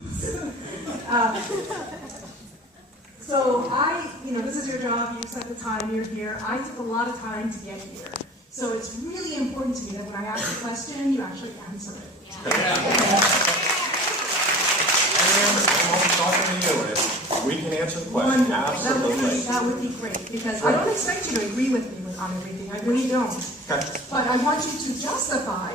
So this is your job, you set the time, you're here. I took a lot of time to get here. So it's really important to me that when I ask a question, you actually answer it. I'm talking to you. We can answer the question. Absolutely. That would be great, because I don't expect you to agree with me on everything. I really don't. Okay. But I want you to justify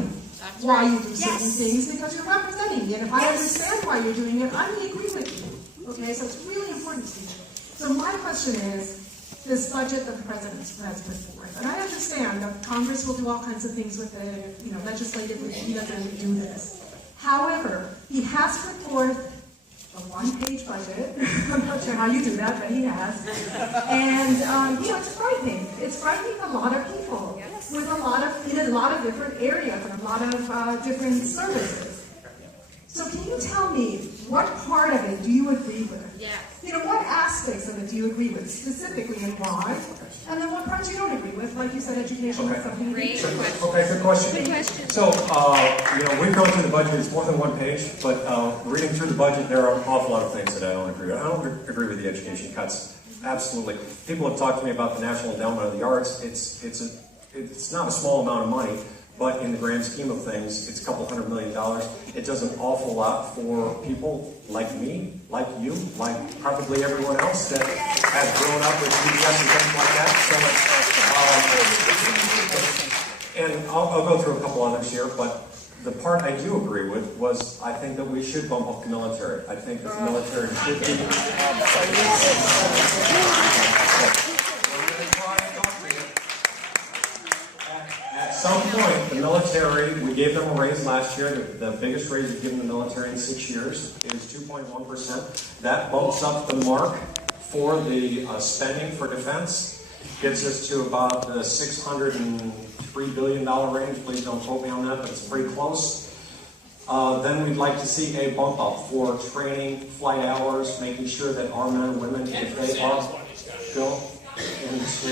why you do certain things, because you're representing me. And if I understand why you're doing it, I may agree with you. Okay, so it's really important to me. So my question is, this budget that the president has put forth, and I understand that Congress will do all kinds of things with it, legislatively, he doesn't do this. However, he has put forth a one-page budget. I'm not sure how you do that, but he has. And, it's frightening. It's frightening a lot of people with in a lot of different areas and a lot of different services. So can you tell me what part of it do you agree with? Yes. What aspects of it do you agree with specifically and why? And then what parts you don't agree with, like you said, education is something. Great Okay, question. good question. Good question. So, we've gone through the budget, it's more than one page, but reading through the budget, there are an awful lot of things that I don't agree with. I don't agree with the education cuts, absolutely. People have talked to me about the National Endowment of the Arts. It's not a small amount of money, but in the grand scheme of things, it's a couple $100 million. It does an awful lot for people like me, like you, like probably everyone else that has grown up with PBS and things like that. So, and I'll go through a couple others here, but the part I do agree with was I think that we should bump up the military. I think that the military should be. At some point, the military, we gave them a raise last year. The biggest raise we've given the military in 6 years is 2.1%. That bumps up the mark for the spending for defense. Gets us to about the $603 billion range. Please don't quote me on that, but it's pretty close. Then we'd like to see a bump up for training, flight hours, making sure that our men and women, if they are go into,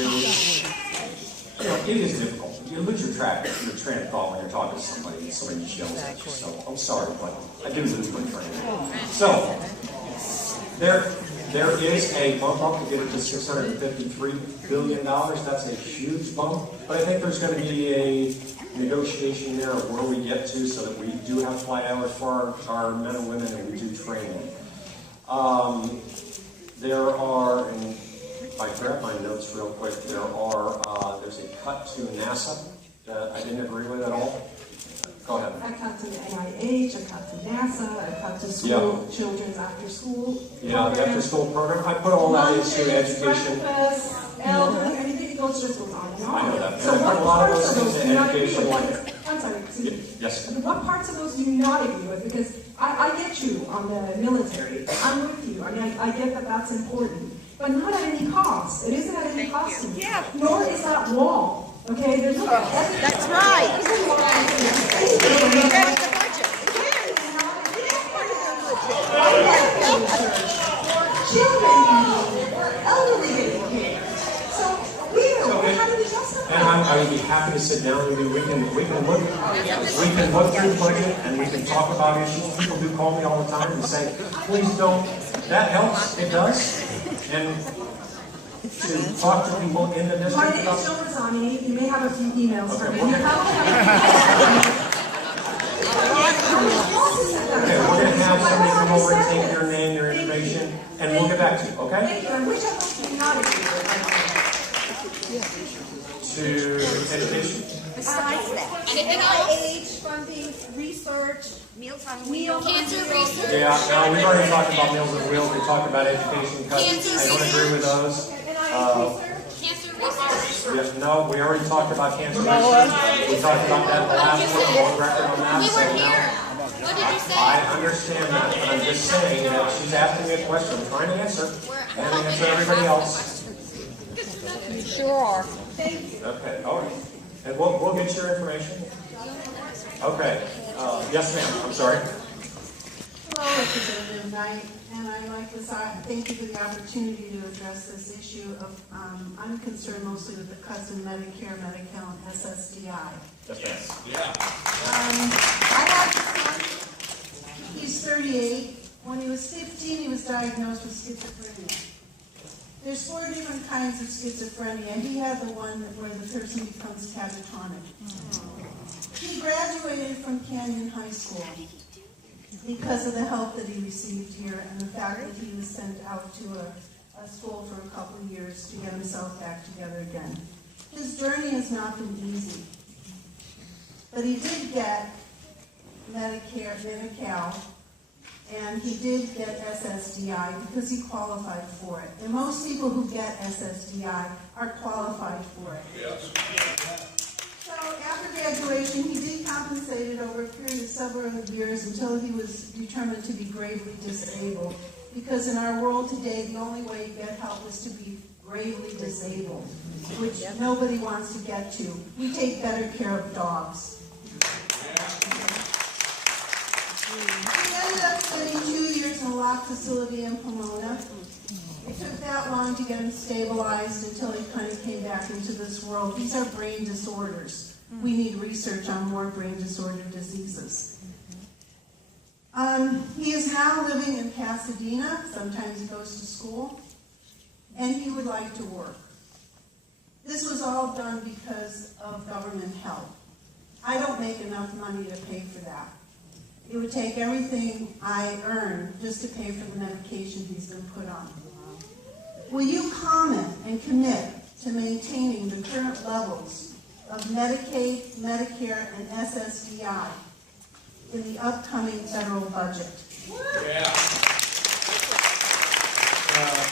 it is difficult. You lose your train of thought when you're talking to somebody and somebody just yells at you. So I'm sorry, but I do lose my train. So there is a bump up to get it to $653 billion. That's a huge bump. But I think there's going to be a negotiation there of where we get to so that we do have flight hours for our men and women and we do training. There are, and if I grab my notes real quick, there's a cut to NASA that I didn't agree with at all. Go ahead. I cut to the NIH, I cut to NASA, I cut to school, children's after school. Yeah, the after school program. I put all that into education. Breakfast, elderly, anything that goes just goes on and on. I know that. So I put what a lot of parts those of those things do in you not agree education. with? I'm sorry, excuse me. Yes. What parts of those do you not agree with? Because I get you on the military. I'm with you. I mean, I get that that's important. But not at any cost. It isn't at any cost to me. Yeah. Nor is that wall. Okay? There's no. That's right. Children elderly getting care. So how do we justify? And I would be happy to sit down with you. We can look through the budget and we can talk about issues. People do call me all the time and say, please don't. That helps. It does. And to talk to people in the district. My name is Joe Rosani. You may have a few emails from me. Okay, we're going to have somebody come over and take your name, your information, and we'll get back to you, okay? Thank you. And which of those do you not agree with? To education. Besides that. Anything else? NIH funding, research, Meals on Wheels. Cancer research. Yeah, no, we've already talked about Meals on Wheels. We talked about education cuts. I don't agree with those. Cancer research. Yeah, no, we already talked about cancer research. We talked about that last one. I'm on record on that. We So were no. here. What did you say? I understand that, but I'm just saying that she's asking me a question. I'm trying to answer. And I answer everybody else. You sure are. Okay, all right. And we'll get your information. Okay. Yes, ma'am. I'm sorry. Hello, Representative Knight, and I'd like to thank you for the opportunity to address this issue of, I'm concerned mostly with the cuts in Medicare, Medi-Cal, and SSDI. Yes, I have a son, he's 38, When he was 15, he was diagnosed with schizophrenia. There's 4 different kinds of schizophrenia. He had the one where the person becomes catatonic. He graduated from Canyon High School because of the help that he received here and the fact that he was sent out to a school for a couple of years to get himself back together again. His journey has not been easy, but he did get Medi-Cal, and he did get SSDI because he qualified for it. And most people who get SSDI are qualified for it. Yes. So after graduation, he decompensated over a period of several years until he was determined to be gravely disabled. Because in our world today, the only way to get help is to be gravely disabled, which nobody wants to get to. We take better care of dogs. He ended up spending 2 years in a locked facility in Pomona. It took that long to get him stabilized until he kind of came back into this world. These are brain disorders. We need research on more brain disorder diseases. He is now living in Pasadena. Sometimes he goes to school. And he would like to work. This was all done because of government help. I don't make enough money to pay for that. It would take everything I earn just to pay for the medication he's been put on. Will you comment and commit to maintaining the current levels of Medicaid, Medicare, and SSDI in the upcoming federal budget? Yeah.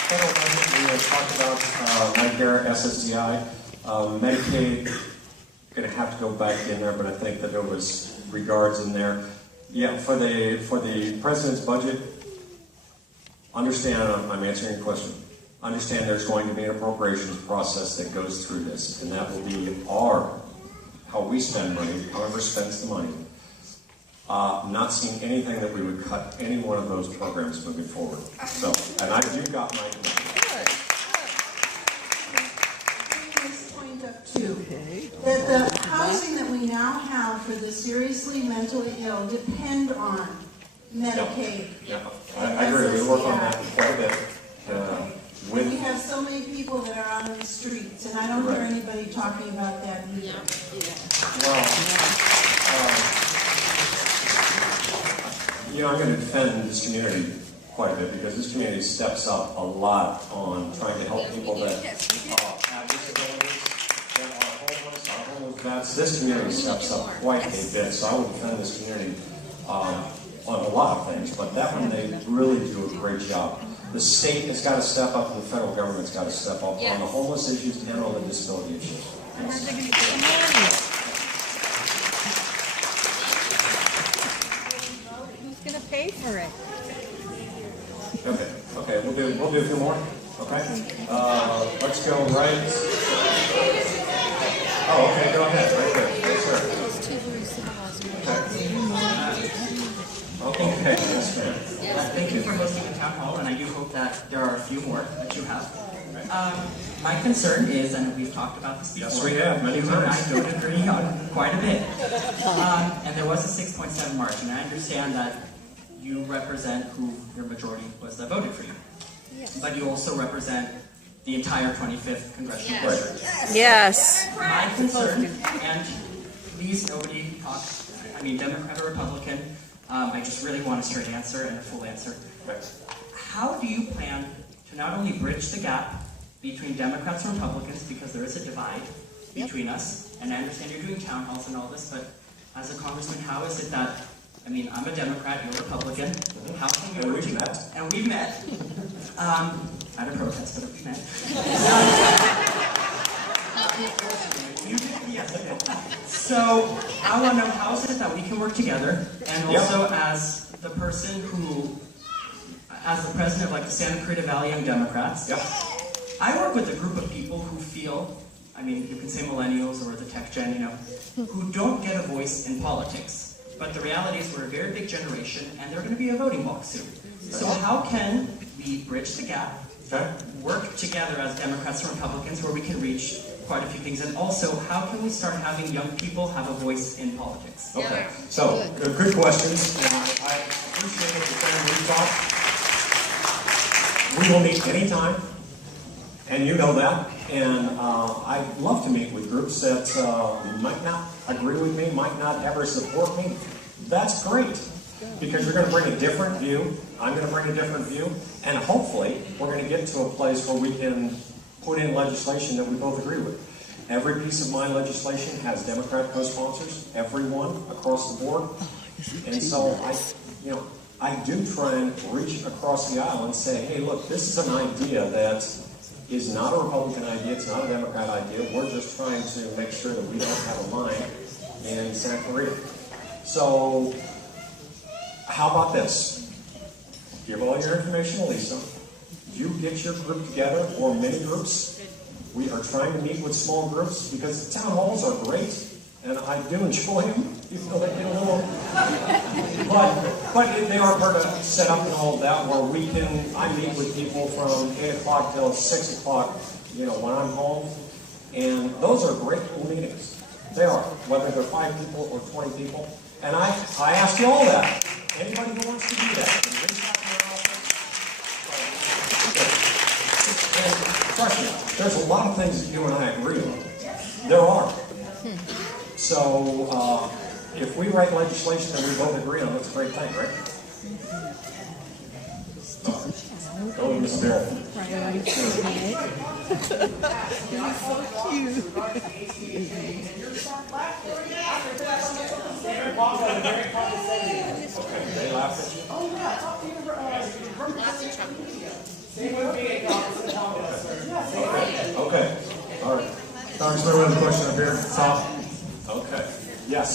Federal budget, we have talked about Medicare, SSDI, Medicaid, going to have to go back in there, but I think that there was regards in there. Yeah, for the president's budget, understand, I'm answering your question. Understand there's going to be an appropriations process that goes through this, and that will be how we spend money, however spends the money. Not seeing anything that we would cut any one of those programs moving forward. So, and you've got my commitment. That the housing that we now have for the seriously mentally ill depend on Medicaid. Yeah, I agree. We work on that quite a bit. We have so many people that are out on the streets, and I don't hear anybody talking about that either. Well, I'm going to defend this community quite a bit because this community steps up a lot on trying to help people that have disabilities, that are homeless, vets. This community steps up quite a bit, so I will defend this community on a lot of things, but that one they really do a great job. The state has got to step up and the federal government's got to step up on the homeless issues and on the disability issues. Who's going to pay for it? Okay, we'll do a few more. Okay, let's go right. Oh, okay, go ahead, right there. Yes, sir. Okay, yes, ma'am. Thank you for hosting the town hall, and I do hope that there are a few more that you have. My concern is, and we've talked about this before. Yes, we have, many you and I times. don't agree on quite a bit. And there was a 6.7 margin. I understand that you represent who your majority was that voted for you. Yes. But you also represent the entire 25th congressional district. Yes. My concern, and please nobody talk, Democrat or Republican, I just really want a straight answer and a full answer. How do you plan to not only bridge the gap between Democrats and Republicans, because there is a divide between us, and I understand you're doing town halls and all this, but as a congressman, how is it that, I'm a Democrat, you're a Republican, how can we work together? And we've met. At a protest, but we've met. So, I want to know how is it that we can work together, and also as the person who, as the president of the Santa Clarita Valley Young Democrats, I work with a group of people who feel, you can say millennials or the tech gen, who don't get a voice in politics. But the reality is we're a very big generation, and they're going to be a voting bloc soon. So how can we bridge the gap, work together as Democrats and Republicans where we can reach quite a few things, and also how can we start having young people have a voice in politics? Okay, so good questions, and I appreciate the family talk. We will meet anytime, and you know that. And I love to meet with groups that might not agree with me, might not ever support me. That's great, because you're going to bring a different view. I'm going to bring a different view, and hopefully we're going to get to a place where we can put in legislation that we both agree with. Every piece of my legislation has Democrat co-sponsors, everyone across the board, and so I do try and reach across the aisle and say, hey, look, this is an idea that is not a Republican idea, it's not a Democrat idea. We're just trying to make sure that we don't have a line in Santa Clarita. So, how about this? Give all your information to Lisa. You get your group together, or many groups. We are trying to meet with small groups because town halls are great, and I do enjoy them, even though they get a little. But they are part of set up and all of that, where I meet with people from 8 o'clock till 6 o'clock, when I'm home, and those are great little meetings. They are, whether they're 5 people or 20 people. And I ask you all that. Anybody who wants to do that, can reach out to my office. And trust me, there's a lot of things that you and I agree on. There are. So, if we write legislation that we both agree on, that's a great thing, right? Go to Ms. Barrett. They laughed at you? Oh, yeah, I talked to you. Okay, all right. Congressman, we have a question up here. Top. Okay, yes.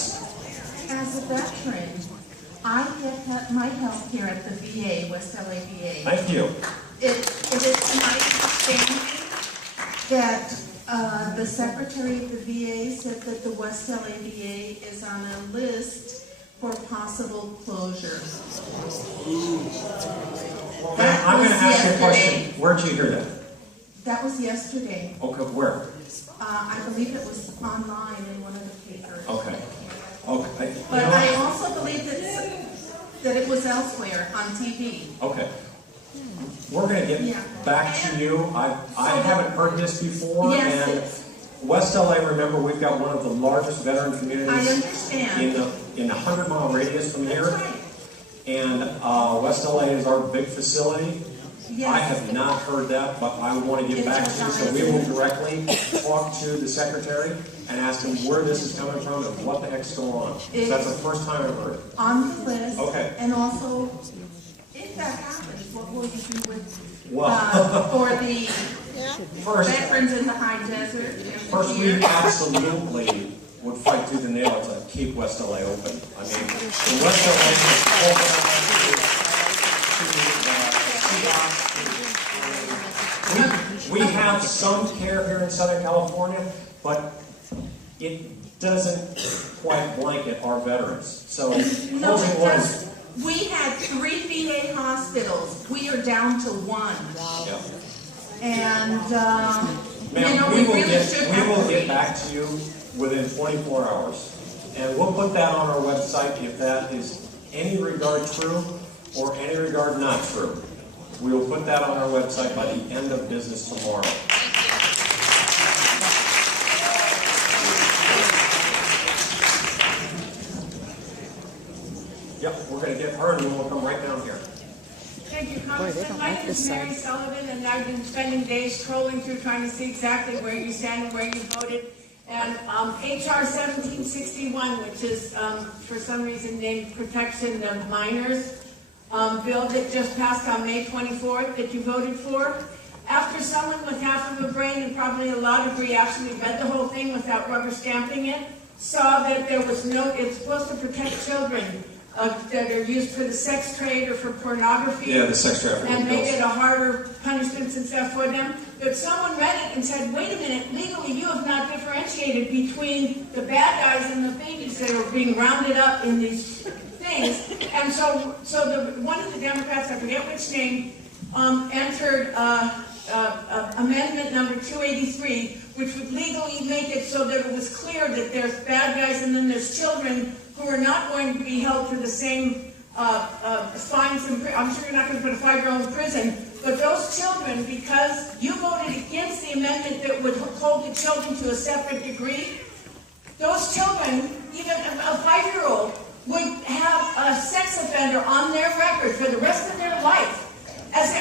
As a veteran, I get my health care at the VA, West LA VA. Thank you. It is my understanding that the secretary of the VA said that the West LA VA is on a list for possible closure. I'm going to ask you a question. Where'd you hear that? That was yesterday. Okay, where? I believe it was online in one of the papers. Okay. But I also believe that it was elsewhere on TV. Okay. We're going to get back to you. I haven't heard this before. Yes, and West LA, remember, we've got one of the largest veteran communities I understand. in a 100-mile radius from here. That's right. And West LA is our big facility. Yes. I have not heard that, but I want to get back to you, so we will directly talk to the secretary and ask him where this is coming from and what the heck's going on. So that's the first time I've heard it. On the list. Okay. And also, if that happens, what will you do with, Well, for the first, veterans in the high desert? First, we absolutely would fight tooth and nail to keep West LA open. I mean, the West LA is open we have some care here in Southern California, but it doesn't quite blanket our veterans. So, No, closing one is, we had 3 VA hospitals. We are down to 1. yeah. And, Ma'am, we really should we will have get back to you within 24 hours. And we'll put that on our website if that is any regard true or any regard not true. We will put that on our website by the end of business tomorrow. Yep, we're going to get her and then we'll come right down here. Thank you, Congressman. My name is Mary Sullivan, and I've been spending days trolling through trying to see exactly where you stand and where you voted. And HR 1761, which is for some reason named Protection of Minors, bill that just passed on May 24th that you voted for. After someone with half of a brain and probably a law degree actually read the whole thing without rubber stamping it, saw that there was no, it's supposed to protect children that are used for the sex trade or for pornography. Yeah, the sex trafficking and make bills. it a harder punishments and stuff for them. But someone read it and said, wait a minute, legally you have not differentiated between the bad guys and the babies that are being rounded up in these things. And so one of the Democrats, I forget which name, entered amendment number 283, which would legally make it so that it was clear that there's bad guys and then there's children who are not going to be held to the same fines, I'm sure you're not going to put a 5-year-old in prison, but those children, because you voted against the amendment that would hold the children to a separate degree, those children, even a 5-year-old, would have a sex offender on their record for the rest of their life. As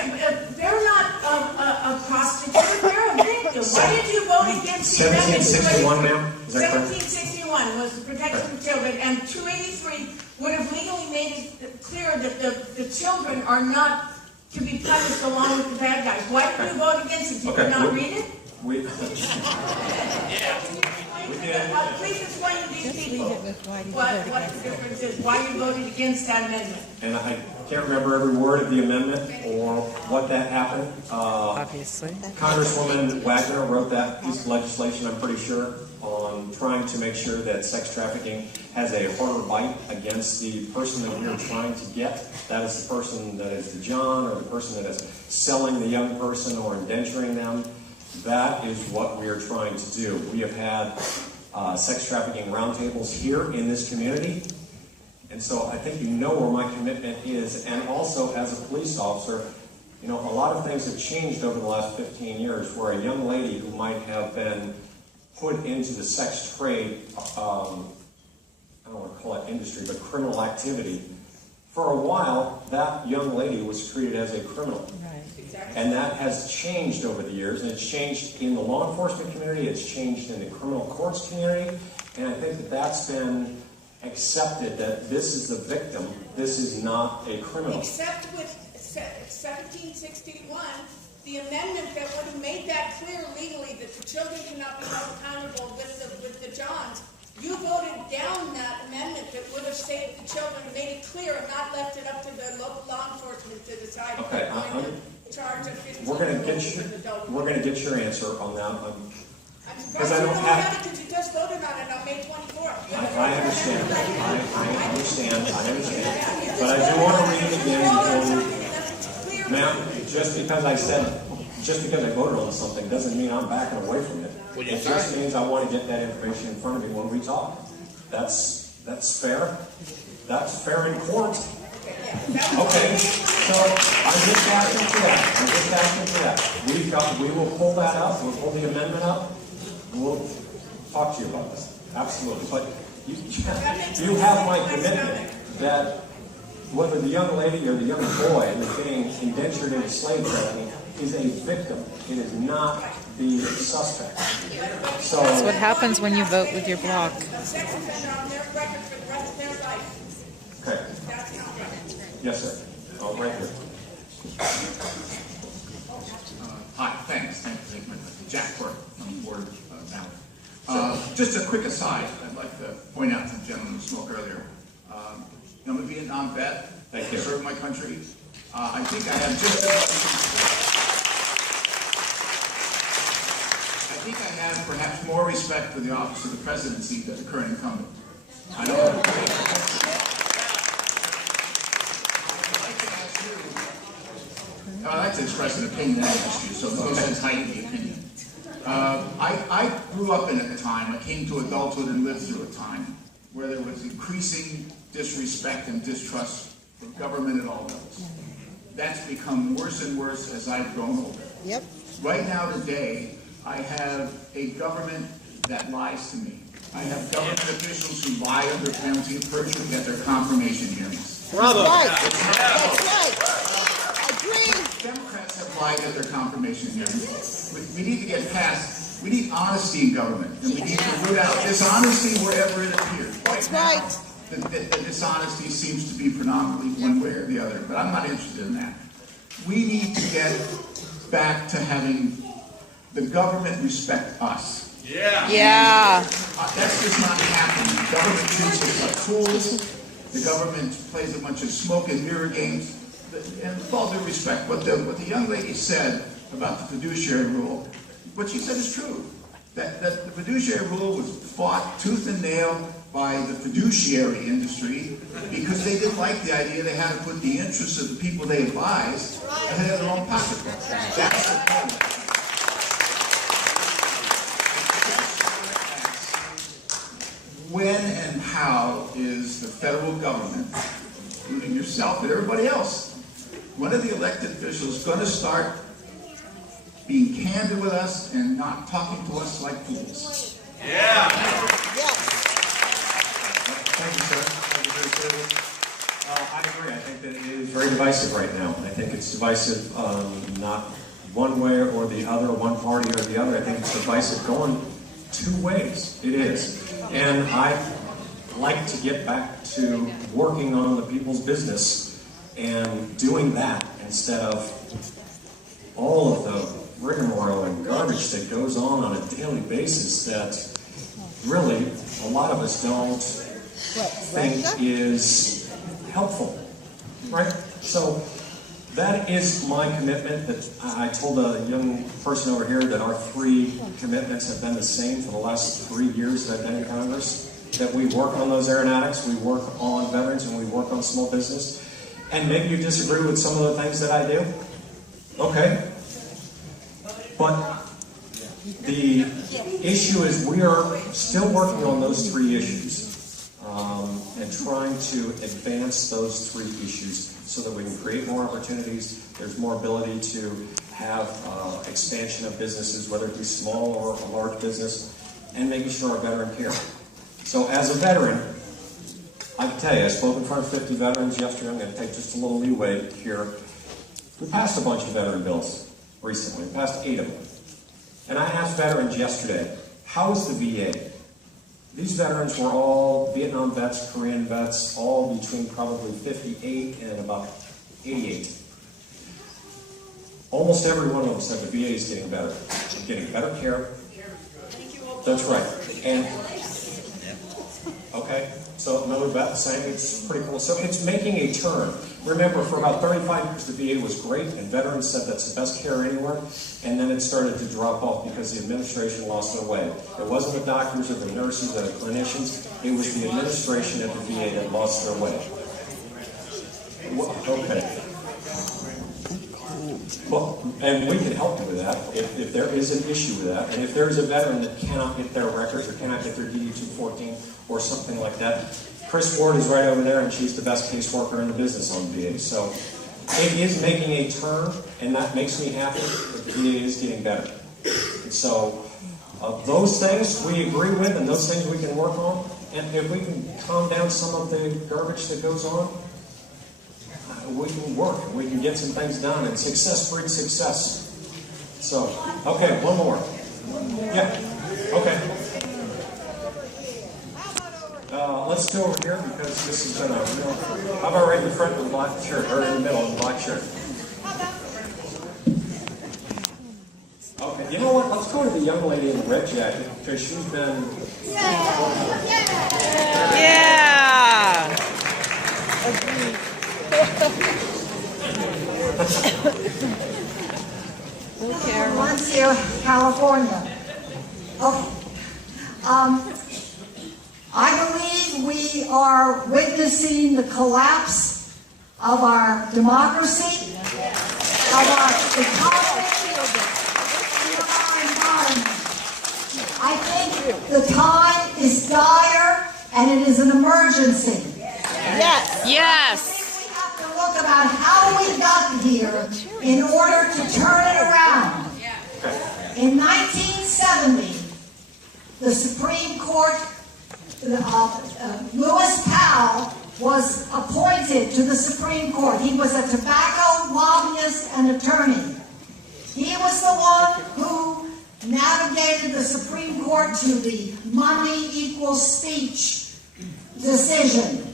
they're not a prostitute, they're a victim. Why did you vote against the amendment? 1761, ma'am? Is that correct? 1761 was the protection of children, and 283 would have legally made it clear that the children are not to be punished along with the bad guys. Why did you vote against it? Did you not read it? Please explain to these people what the difference is, why you voted against that amendment. And I can't remember every word of the amendment or what that happened. Obviously. Congresswoman Wagner wrote that piece of legislation, I'm pretty sure, on trying to make sure that sex trafficking has a harder bite against the person that we are trying to get. That is the person that is the John, or the person that is selling the young person or indenturing them. That is what we are trying to do. We have had sex trafficking roundtables here in this community. And so I think you know where my commitment is. And also, as a police officer, you know, a lot of things have changed over the last 15 years where a young lady who might have been put into the sex trade, I don't want to call it industry, but criminal activity, for a while, that young lady was treated as a criminal. Right. And that has changed over the years, and it's changed in the law enforcement community, it's changed in the criminal courts community, and I think that that's been accepted, that this is the victim, this is not a criminal. Except with 1761, the amendment that would have made that clear legally that the children cannot be held accountable with the Johns. You voted down that amendment that would have saved the children, made it clear, and not left it up to the local law enforcement to decide if they're going to charge a 15-year-old with adult. We're going to get your answer on that. I'm surprised you don't have it because you just voted on it on May 24th. I understand. I understand. But I do want to read it again. Ma'am, just because I voted on something doesn't mean I'm backing away from it. It just means I want to get that information in front of me when we talk. That's fair. That's fair in court. Okay, so I'm just asking for that. We will pull that up. We'll pull the amendment up. We'll talk to you about this. Absolutely. But you have my commitment that whether the young lady or the young boy that's being indentured into slave trafficking is a victim. It is not the suspect. So That's what happens when you vote with your block. okay. Yes, sir. Oh, right here. Hi, thanks. Thanks for taking my question. Jack Quirk on the board now. Just a quick aside, I'd like to point out to the gentleman who spoke earlier. I'm a Vietnam vet. I served my country. I think I have just perhaps more respect for the office of the presidency than the current incumbent. I don't agree. I'd like to express an opinion and ask you, so there's no sense hiding the opinion. I grew up in a time, I came to adulthood and lived through a time where there was increasing disrespect and distrust for government at all levels. That's become worse and worse as I've grown older. Yep. Right now today, I have a government that lies to me. I have government officials who lie under penalty of perjury at their confirmation hearings. Bravo. That's right. Agree. Democrats have lied at their confirmation hearings. We need to get past, we need honesty in government, and we need to root out dishonesty wherever it appears. That's right. The dishonesty seems to be predominantly one way or the other, but I'm not interested in that. We need to get back to having the government respect us. Yeah. That's just not happening. The government treats us like tools. The government plays a bunch of smoke and mirror games. And with all due respect, what the young lady said about the fiduciary rule, what she said is true. That the fiduciary rule was fought tooth and nail by the fiduciary industry because they didn't like the idea they had to put the interests of the people they advised ahead of their own pocketbook. That's the problem. When and how is the federal government including yourself and everybody else, when are the elected officials going to start being candid with us and not talking to us like fools? Thank you, sir. Thank you, very good. I agree. I think that it is very divisive right now. I think it's divisive not one way or the other, one party or the other. I think it's divisive going two ways. It is. And I like to get back to working on the people's business and doing that instead of all of the rigmarole and garbage that goes on a daily basis that really a lot of us don't think is helpful, right? So that is my commitment. That I told a young person over here that our 3 commitments have been the same for the last 3 years that I've been in Congress, that we work on those aeronautics, we work on veterans, and we work on small business. And maybe you disagree with some of the things that I do. Okay. But the issue is we are still working on those 3 issues and trying to advance those 3 issues so that we can create more opportunities. There's more ability to have expansion of businesses, whether it be small or a large business, and making sure our veteran care. So as a veteran, I can tell you, I spoke in front of 50 veterans yesterday. I'm going to take just a little leeway here. We passed a bunch of veteran bills recently. We passed 8 of them. And I asked veterans yesterday, how is the VA? These veterans were all Vietnam vets, Korean vets, all between probably 58 and about 88. Almost every one of them said the VA is getting better. They're getting better care. That's right. And okay, so another vet saying it's pretty cool. So it's making a turn. Remember, for about 35 years, the VA was great, and veterans said that's the best care anywhere, and then it started to drop off because the administration lost their way. It wasn't the doctors or the nurses or the clinicians, it was the administration at the VA that lost their way. Okay. Well, and we can help you with that if there is an issue with that, and if there is a veteran that cannot get their records or cannot get their DD-214 or something like that. Chris Ward is right over there, and she's the best caseworker in the business on VA. So it is making a turn, and that makes me happy that the VA is getting better. And so those things we agree with, and those things we can work on, and if we can calm down some of the garbage that goes on, we can work, we can get some things done, and success breeds success. So, okay, one more. Yeah, okay. Let's go over here because this has been a real... How about right in the front of the black shirt, or in the middle of the black shirt? Okay, you know what? Let's go to the young lady in the red jacket because she's been... Yeah! Valencia, California. Okay. I believe we are witnessing the collapse of our democracy, of our economy, and of our environment. I think the time is dire and it is an emergency. Yes. Yes. We have to look about how we got here in order to turn it around. In 1970, the Supreme Court, Lewis Powell was appointed to the Supreme Court. He was a tobacco lobbyist and attorney. He was the one who navigated the Supreme Court to the money equals speech decision.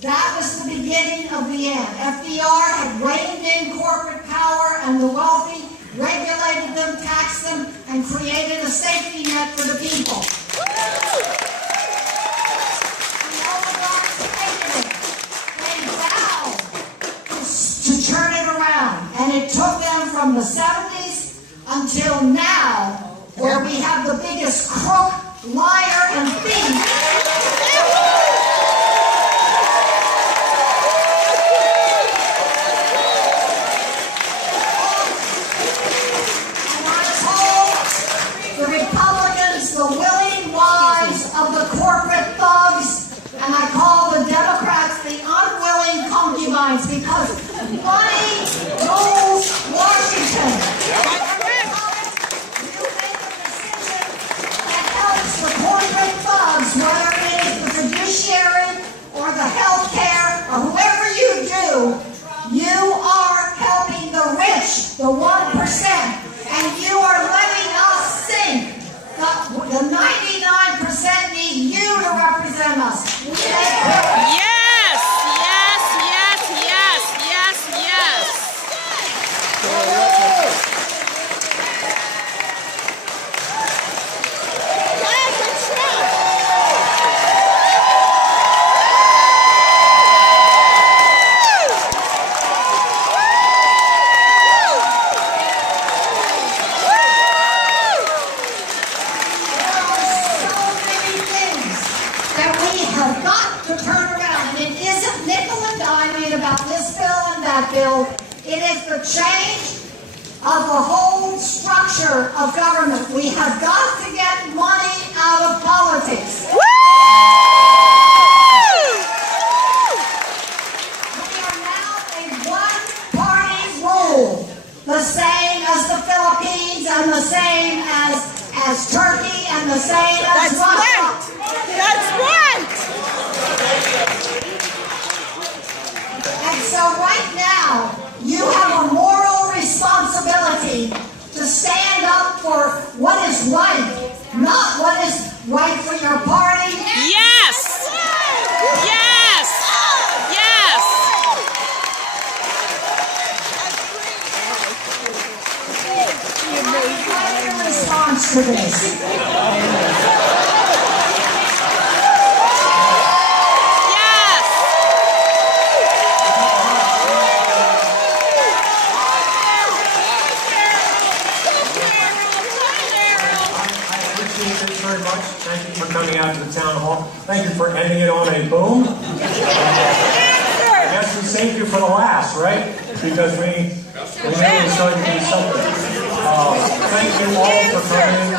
That was the beginning of the end. FDR had reined in corporate power and the wealthy, regulated them, taxed them, and created a safety net for the people. The oligarchs hated it. They vowed to turn it around. And it took them from the 70s until now, where we have the biggest crook, liar, and thief. Of the corporate thugs, and I call the Democrats the unwilling the 1%, and you are letting us think that the 99% need you to represent us. Yes, yes, yes, yes, yes, yes. Bill. It is the change of the whole structure of government. We have got to get money out of politics. We are now a one-party rule, the same as the Philippines and the same as Turkey and the same as Russia. That's right. And so right now, you have a moral responsibility to stand up for what is right, not what is right for your party. Yes! Yes! Yes! What is your response to this? Thank you for coming out to the town hall. Thank you for ending it on a boom. I guess we saved you for the last, right? Because we really started to do something. Thank you all for coming.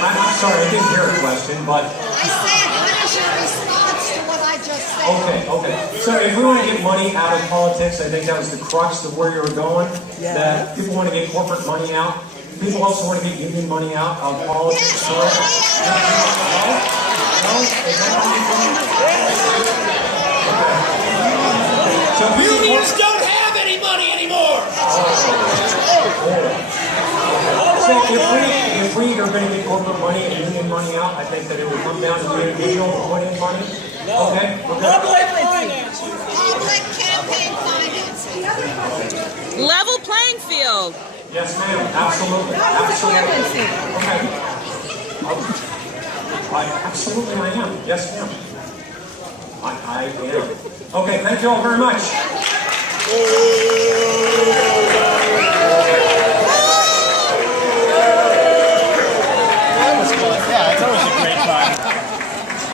I'm sorry, I didn't hear a question, but... I said, what is your response to what I just said? Okay. So if we want to get money out of politics, I think that was the crux of where you were going. Yeah. That people want to get corporate money out. People also want to get union money out of politics. No? Is that what you think? So unions don't have any money anymore! So if we are going to get corporate money and union money out, I think that it would come down to the individual to put in money. No. Okay? Public financing. Public campaign financing. Level playing field. Yes, ma'am. Absolutely. Absolutely. Okay. Absolutely, I am. Yes, ma'am. I am. Okay, thank you all very much.